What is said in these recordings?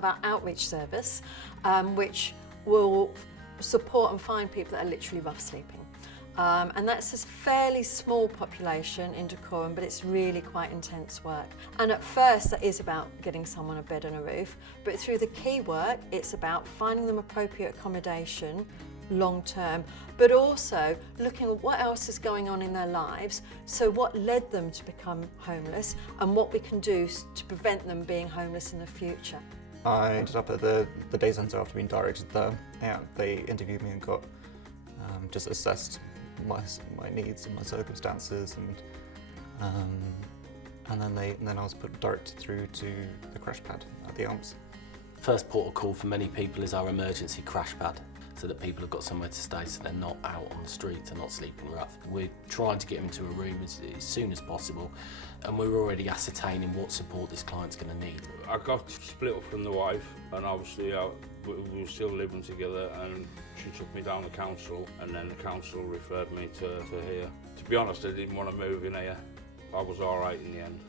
have our outreach service, which will support and find people that are literally rough sleeping. And that's a fairly small population in Dacorum, but it's really quite intense work. And at first that is about getting someone a bed and a roof, but through the key work it's about finding them appropriate accommodation long term, but also looking at what else is going on in their lives, so what led them to become homeless and what we can do to prevent them being homeless in the future. I ended up at the day centre after being directed there. Yeah, they interviewed me and got just assessed my needs and my circumstances, and then I was directed through to the crash pad at the Elms. First port of call for many people is our emergency crash pad, so that people have got somewhere to stay, so they're not out on the street and not sleeping rough. We're trying to get them into a room as soon as possible, and we're already ascertaining what support this client's going to need. I got split up from the wife, and obviously we were still living together, and she took me down the council, and then the council referred me to here. To be honest, I didn't want to move in here. I was all right in the end.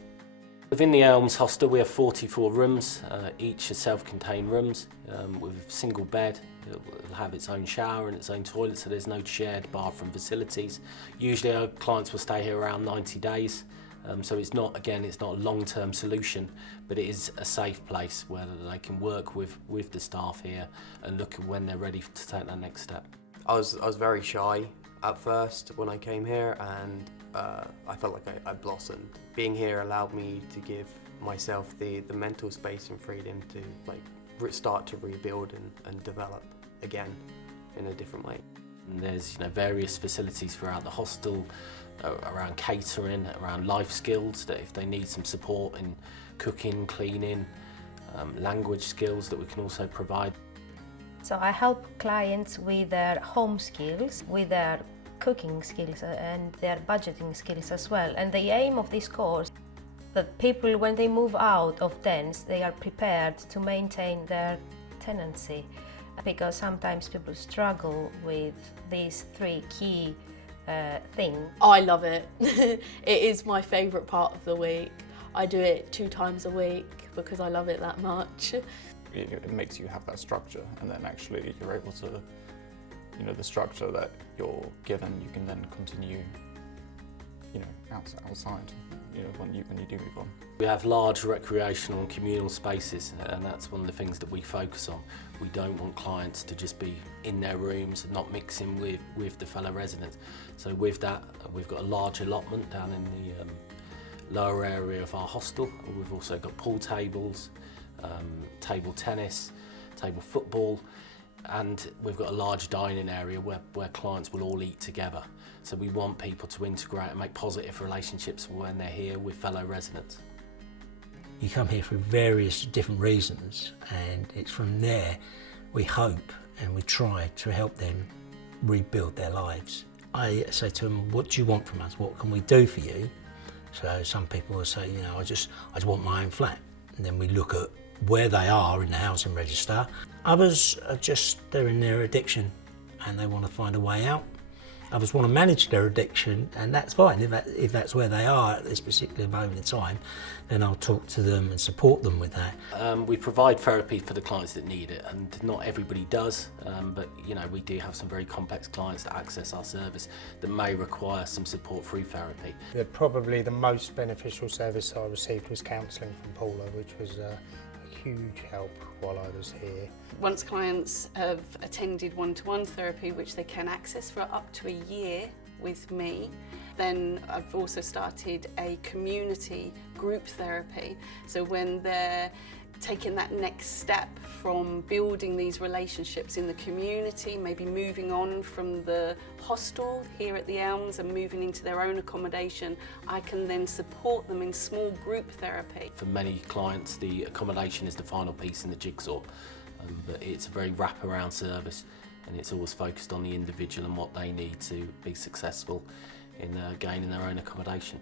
Within the Elms hostel we have 44 rooms, each are self-contained rooms with a single bed. It'll have its own shower and its own toilet, so there's no shared bathroom facilities. Usually our clients will stay here around 90 days, so it's not a long-term solution, but it is a safe place where they can work with the staff here and look at when they're ready to take that next step. I was very shy at first when I came here, and I felt like I blossomed. Being here allowed me to give myself the mental space and freedom to start to rebuild and develop again in a different way. And there's various facilities throughout the hostel around catering, around life skills, that if they need some support in cooking, cleaning, language skills that we can also provide. So I help clients with their home skills, with their cooking skills and their budgeting skills as well. And the aim of this course, that people when they move out of DENS, they are prepared to maintain their tenancy, because sometimes people struggle with these three key things. I love it. It is my favourite part of the week. I do it 2 times a week because I love it that much. It makes you have that structure, and then actually you're able to, the structure that you're given, you can then continue, outside, when you do move on. We have large recreational and communal spaces, and that's one of the things that we focus on. We don't want clients to just be in their rooms and not mixing with the fellow residents. So with that, we've got a large allotment down in the lower area of our hostel. We've also got pool tables, table tennis, table football, and we've got a large dining area where clients will all eat together. So we want people to integrate and make positive relationships when they're here with fellow residents. You come here for various different reasons, and it's from there we hope and we try to help them rebuild their lives. I say to them, what do you want from us? What can we do for you? So some people will say, I just want my own flat. And then we look at where they are in the housing register. Others are they're in their addiction and they want to find a way out. Others want to manage their addiction, and that's fine. If that's where they are at this particular moment in time, then I'll talk to them and support them with that. We provide therapy for the clients that need it, and not everybody does, but we do have some very complex clients that access our service that may require some support through therapy. Probably the most beneficial service I received was counselling from Paula, which was a huge help while I was here. Once clients have attended one-to-one therapy, which they can access for up to a year with me, then I've also started a community group therapy. So when they're taking that next step from building these relationships in the community, maybe moving on from the hostel here at the Elms and moving into their own accommodation, I can then support them in small group therapy. For many clients, the accommodation is the final piece in the jigsaw, but it's a very wraparound service, and it's always focused on the individual and what they need to be successful in gaining their own accommodation.